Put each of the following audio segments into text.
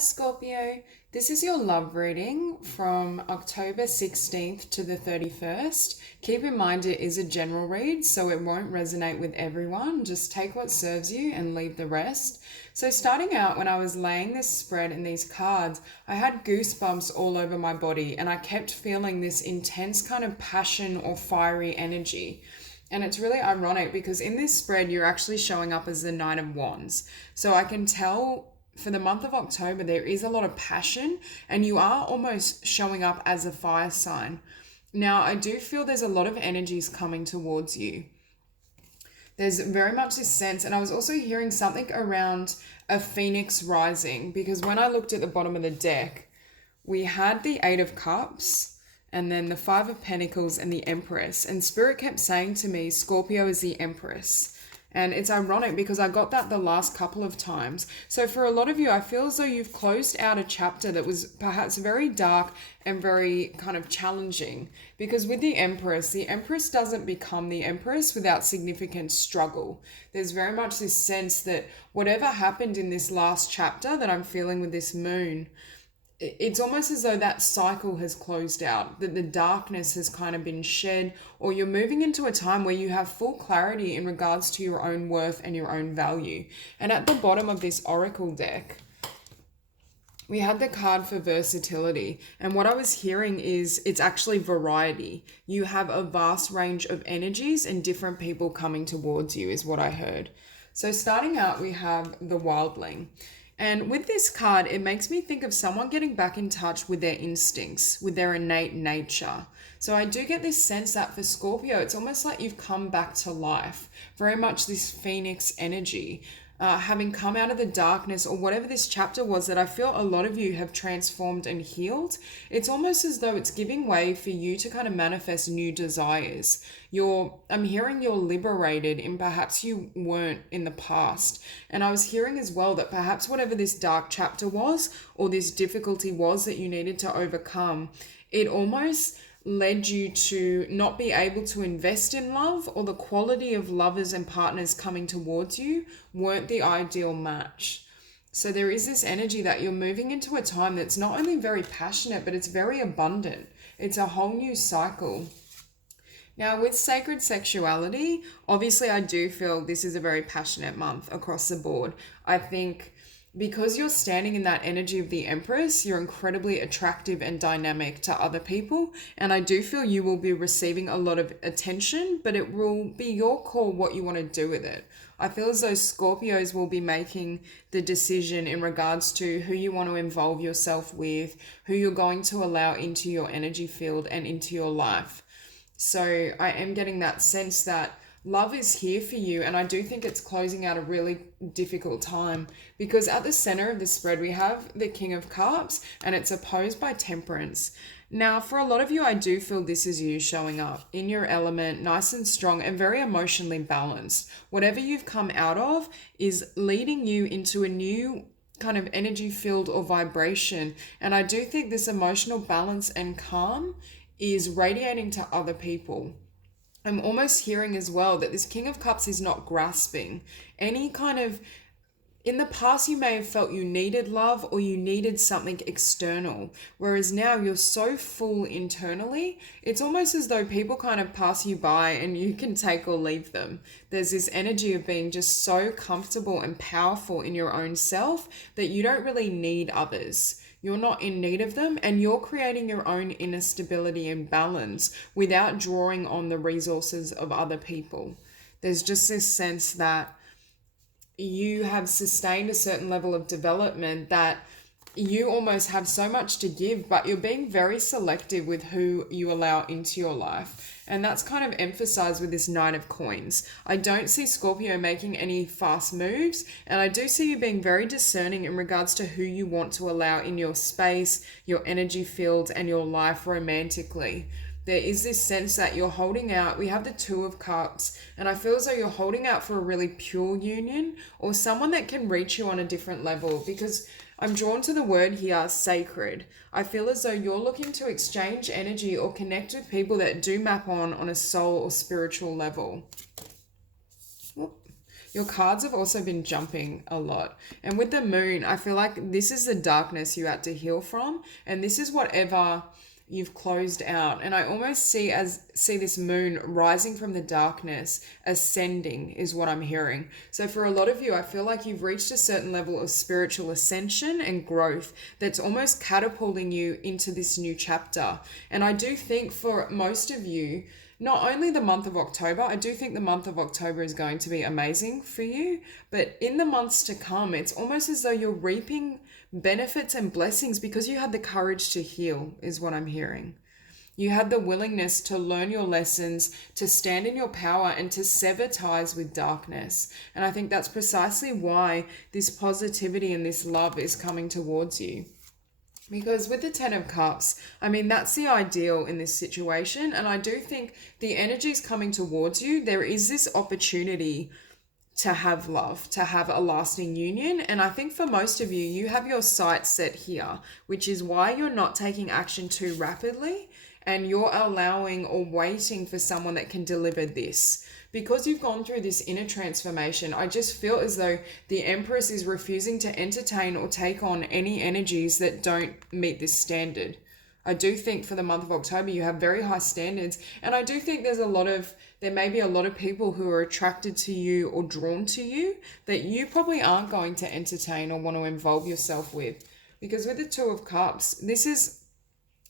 Scorpio. This is your love reading from October 16th to the 31st. Keep in mind it is a general read, so it won't resonate with everyone. Just take what serves you and leave the rest. So starting out, when I was laying this spread and these cards, I had goosebumps all over my body and I kept feeling this intense kind of passion or fiery energy. And it's really ironic because in this spread, you're actually showing up as the Knight of Wands. So I can tell for the month of October, there is a lot of passion and you are almost showing up as a fire sign. Now, I do feel there's a lot of energies coming towards you. There's very much this sense, and I was also hearing something around a phoenix rising, because when I looked at the bottom of the deck, we had the Eight of Cups and then the Five of Pentacles and the Empress. And Spirit kept saying to me, Scorpio is the Empress. And it's ironic because I got that the last couple of times. So for a lot of you, I feel as though you've closed out a chapter that was perhaps very dark and very kind of challenging. Because with the Empress doesn't become the Empress without significant struggle. There's very much this sense that whatever happened in this last chapter that I'm feeling with this moon, it's almost as though that cycle has closed out, that the darkness has kind of been shed, or you're moving into a time where you have full clarity in regards to your own worth and your own value. And at the bottom of this oracle deck, we had the card for versatility. And what I was hearing is it's actually variety. You have a vast range of energies and different people coming towards you is what I heard. So starting out, we have the Wildling. And with this card, it makes me think of someone getting back in touch with their instincts, with their innate nature. So I do get this sense that for Scorpio, it's almost like you've come back to life. Very much this phoenix energy. Having come out of the darkness or whatever this chapter was that I feel a lot of you have transformed and healed, it's almost as though it's giving way for you to kind of manifest new desires. I'm hearing you're liberated and perhaps you weren't in the past. And I was hearing as well that perhaps whatever this dark chapter was or this difficulty was that you needed to overcome, it almost led you to not be able to invest in love, or the quality of lovers and partners coming towards you weren't the ideal match. So there is this energy that you're moving into a time that's not only very passionate, but it's very abundant. It's a whole new cycle. Now with sacred sexuality, obviously I do feel this is a very passionate month across the board. I think because you're standing in that energy of the Empress, you're incredibly attractive and dynamic to other people. And I do feel you will be receiving a lot of attention, but it will be your call what you want to do with it. I feel as though Scorpios will be making the decision in regards to who you want to involve yourself with, who you're going to allow into your energy field and into your life. So I am getting that sense that love is here for you, and I do think it's closing out a really difficult time because at the center of the spread we have the King of Cups and it's opposed by Temperance. Now for a lot of you, I do feel this is you showing up in your element, nice and strong and very emotionally balanced. Whatever you've come out of is leading you into a new kind of energy field or vibration, and I do think this emotional balance and calm is radiating to other people. I'm almost hearing as well that this King of Cups is not grasping any kind of, in the past you may have felt you needed love or you needed something external, whereas now you're so full internally, it's almost as though people kind of pass you by and you can take or leave them. There's this energy of being just so comfortable and powerful in your own self that you don't really need others. You're not in need of them, and you're creating your own inner stability and balance without drawing on the resources of other people. There's just this sense that you have sustained a certain level of development that you almost have so much to give, but you're being very selective with who you allow into your life. And that's kind of emphasized with this Nine of Coins. I don't see Scorpio making any fast moves, and I do see you being very discerning in regards to who you want to allow in your space, your energy field, and your life romantically. There is this sense that you're holding out. We have the Two of Cups, and I feel as though you're holding out for a really pure union or someone that can reach you on a different level, because I'm drawn to the word here, sacred. I feel as though you're looking to exchange energy or connect with people that do map on a soul or spiritual level. Your cards have also been jumping a lot. And with the moon, I feel like this is the darkness you had to heal from. And this is whatever you've closed out. And I almost see this moon rising from the darkness, ascending is what I'm hearing. So for a lot of you, I feel like you've reached a certain level of spiritual ascension and growth that's almost catapulting you into this new chapter. And I do think for most of you, not only the month of October, I do think the month of October is going to be amazing for you, but in the months to come, it's almost as though you're reaping benefits and blessings because you had the courage to heal, is what I'm hearing. You had the willingness to learn your lessons, to stand in your power, and to sever ties with darkness. And I think that's precisely why this positivity and this love is coming towards you. Because with the Ten of Cups, I mean, that's the ideal in this situation. And I do think the energy is coming towards you. There is this opportunity to have love, to have a lasting union. And I think for most of you, you have your sights set here, which is why you're not taking action too rapidly and you're allowing or waiting for someone that can deliver this. Because you've gone through this inner transformation, I just feel as though the Empress is refusing to entertain or take on any energies that don't meet this standard. I do think for the month of October, you have very high standards. And I do think there may be a lot of people who are attracted to you or drawn to you that you probably aren't going to entertain or want to involve yourself with. Because with the Two of Cups, this is,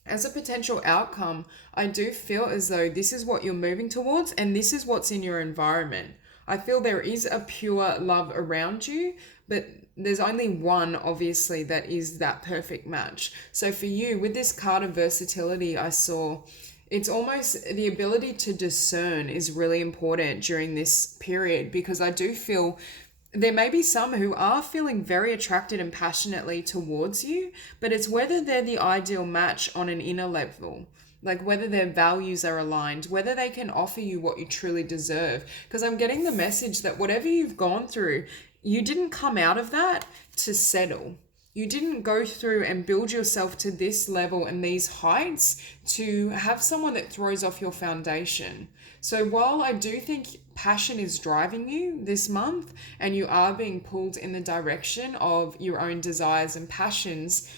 as a potential outcome, I do feel as though this is what you're moving towards and this is what's in your environment. I feel there is a pure love around you, but there's only one, obviously, that is that perfect match. So for you, with this card of versatility, I saw it's almost the ability to discern is really important during this period, because I do feel there may be some who are feeling very attracted and passionately towards you, but it's whether they're the ideal match on an inner level. Like whether their values are aligned, whether they can offer you what you truly deserve. Because I'm getting the message that whatever you've gone through, you didn't come out of that to settle. You didn't go through and build yourself to this level and these heights to have someone that throws off your foundation. So while I do think passion is driving you this month and you are being pulled in the direction of your own desires and passions,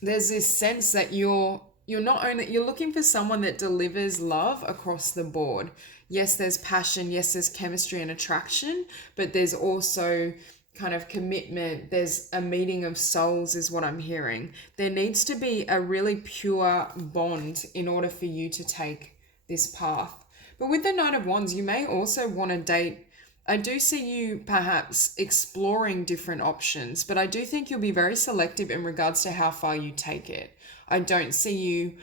there's this sense that you're looking for someone that delivers love across the board. Yes, there's passion, yes, there's chemistry and attraction, but there's also kind of commitment. There's a meeting of souls is what I'm hearing. There needs to be a really pure bond in order for you to take this path. But with the Knight of Wands, you may also want to date. I do see you perhaps exploring different options, but I do think you'll be very selective in regards to how far you take it. I don't see you,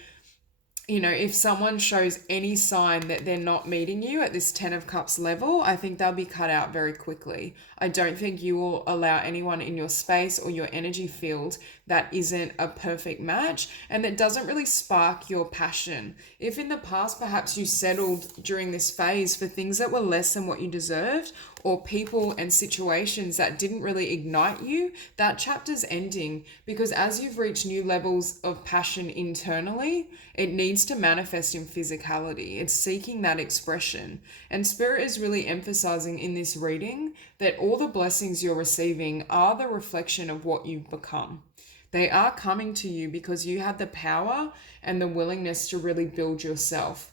if someone shows any sign that they're not meeting you at this Ten of Cups level, I think they'll be cut out very quickly. I don't think you will allow anyone in your space or your energy field that isn't a perfect match and that doesn't really spark your passion. If in the past perhaps you settled during this phase for things that were less than what you deserved, or people and situations that didn't really ignite you, that chapter's ending, because as you've reached new levels of passion internally, it needs to manifest in physicality. It's seeking that expression. And Spirit is really emphasizing in this reading that all the blessings you're receiving are the reflection of what you've become. They are coming to you because you had the power and the willingness to really build yourself,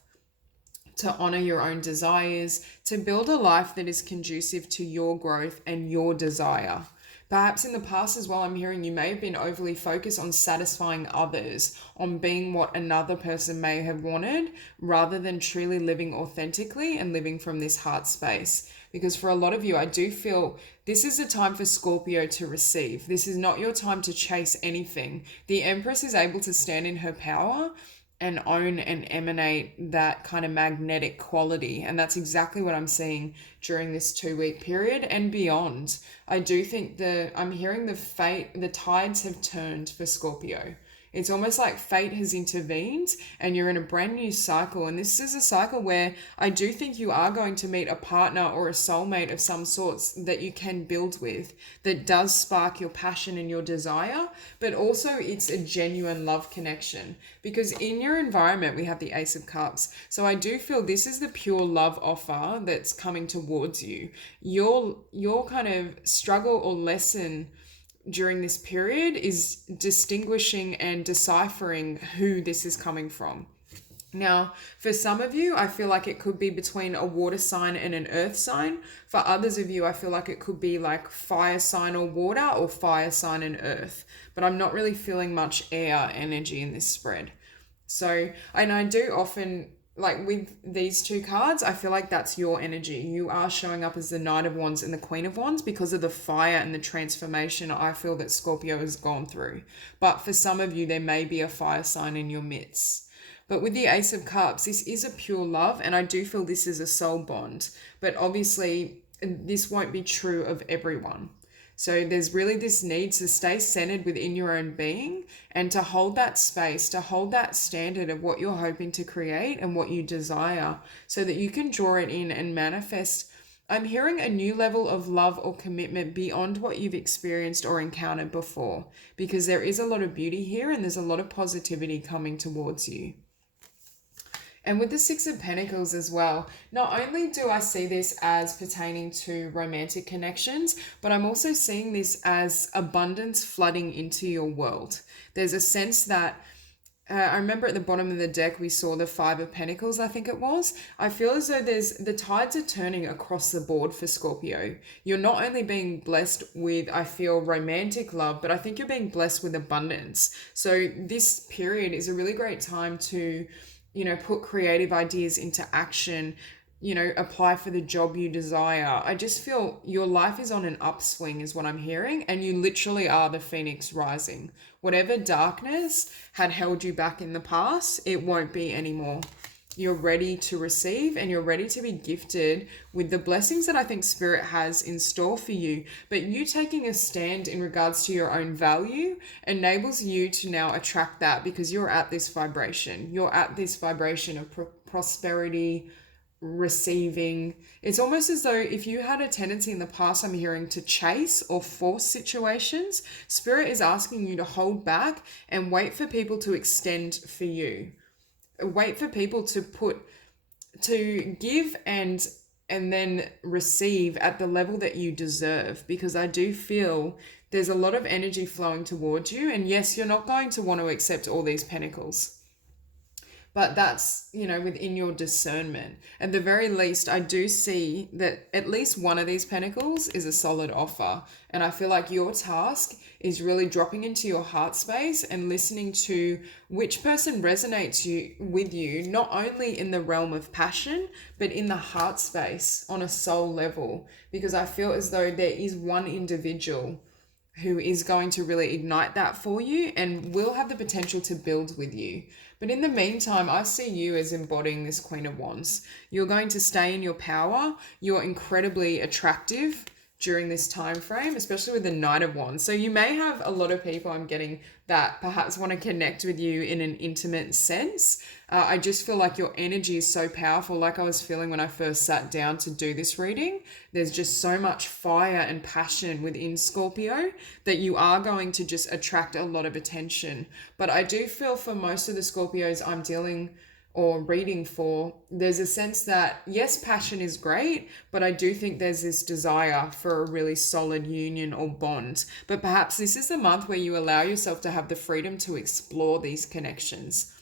to honor your own desires, to build a life that is conducive to your growth and your desire. Perhaps in the past as well, I'm hearing you may have been overly focused on satisfying others, on being what another person may have wanted, rather than truly living authentically and living from this heart space. Because for a lot of you, I do feel this is a time for Scorpio to receive. This is not your time to chase anything. The Empress is able to stand in her power and own and emanate that kind of magnetic quality. And that's exactly what I'm seeing during this 2-week period and beyond. I do think I'm hearing the tides have turned for Scorpio. It's almost like fate has intervened and you're in a brand new cycle. And this is a cycle where I do think you are going to meet a partner or a soulmate of some sorts that you can build with, that does spark your passion and your desire, but also it's a genuine love connection. Because in your environment, we have the Ace of Cups. So I do feel this is the pure love offer that's coming towards you. Your kind of struggle or lesson during this period is distinguishing and deciphering who this is coming from. Now, for some of you, I feel like it could be between a water sign and an earth sign. For others of you, I feel like it could be like fire sign or water, or fire sign and earth. But I'm not really feeling much air energy in this spread. So, and I do often, like with these two cards, I feel like that's your energy. You are showing up as the Knight of Wands and the Queen of Wands because of the fire and the transformation I feel that Scorpio has gone through. But for some of you, there may be a fire sign in your midst. But with the Ace of Cups, this is a pure love, and I do feel this is a soul bond. But obviously, this won't be true of everyone. So there's really this need to stay centered within your own being and to hold that space, to hold that standard of what you're hoping to create and what you desire so that you can draw it in and manifest. I'm hearing a new level of love or commitment beyond what you've experienced or encountered before, because there is a lot of beauty here and there's a lot of positivity coming towards you. And with the Six of Pentacles as well, not only do I see this as pertaining to romantic connections, but I'm also seeing this as abundance flooding into your world. There's a sense that, I remember at the bottom of the deck, we saw the Five of Pentacles, I think it was. I feel as though the tides are turning across the board for Scorpio. You're not only being blessed with, I feel, romantic love, but I think you're being blessed with abundance. So this period is a really great time to put creative ideas into action, apply for the job you desire. I just feel your life is on an upswing is what I'm hearing, and you literally are the phoenix rising. Whatever darkness had held you back in the past, it won't be anymore. You're ready to receive and you're ready to be gifted with the blessings that I think Spirit has in store for you. But you taking a stand in regards to your own value enables you to now attract that, because you're at this vibration. You're at this vibration of prosperity, receiving. It's almost as though if you had a tendency in the past, I'm hearing, to chase or force situations, Spirit is asking you to hold back and wait for people to extend for you. Wait for people to give and then receive at the level that you deserve, because I do feel there's a lot of energy flowing towards you. And yes, you're not going to want to accept all these pentacles, but that's, within your discernment. At the very least, I do see that at least one of these pentacles is a solid offer. And I feel like your task is really dropping into your heart space and listening to which person resonates with you, not only in the realm of passion, but in the heart space on a soul level. Because I feel as though there is one individual who is going to really ignite that for you and will have the potential to build with you. But in the meantime, I see you as embodying this Queen of Wands. You're going to stay in your power. You're incredibly attractive during this time frame, especially with the Knight of Wands. So you may have a lot of people, I'm getting, that perhaps want to connect with you in an intimate sense. I just feel like your energy is so powerful, like I was feeling when I first sat down to do this reading. There's just so much fire and passion within Scorpio that you are going to just attract a lot of attention. But I do feel for most of the Scorpios I'm dealing or reading for, there's a sense that yes, passion is great, but I do think there's this desire for a really solid union or bond. But perhaps this is the month where you allow yourself to have the freedom to explore these connections.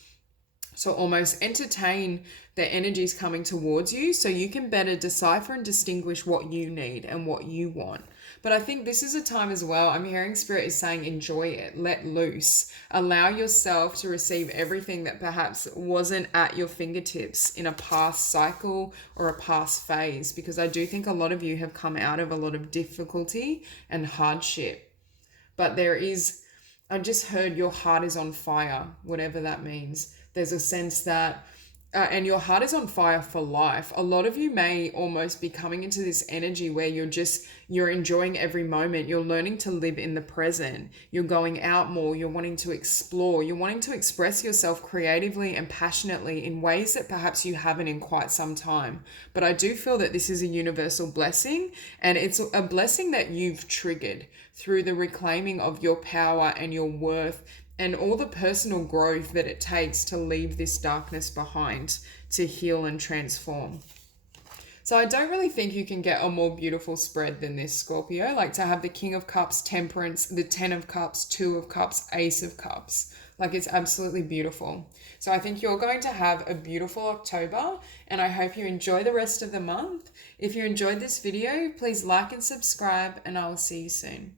So almost entertain the energies coming towards you so you can better decipher and distinguish what you need and what you want. But I think this is a time as well, I'm hearing Spirit is saying enjoy it, let loose, allow yourself to receive everything that perhaps wasn't at your fingertips in a past cycle or a past phase, because I do think a lot of you have come out of a lot of difficulty and hardship. But I just heard your heart is on fire, whatever that means. There's a sense that and your heart is on fire for life. A lot of you may almost be coming into this energy where you're enjoying every moment. You're learning to live in the present. You're going out more. You're wanting to explore. You're wanting to express yourself creatively and passionately in ways that perhaps you haven't in quite some time. But I do feel that this is a universal blessing, and it's a blessing that you've triggered through the reclaiming of your power and your worth and all the personal growth that it takes to leave this darkness behind, to heal and transform. So I don't really think you can get a more beautiful spread than this, Scorpio. Like to have the King of Cups, Temperance, the Ten of Cups, Two of Cups, Ace of Cups. Like it's absolutely beautiful. So I think you're going to have a beautiful October, and I hope you enjoy the rest of the month. If you enjoyed this video, please like and subscribe, and I will see you soon.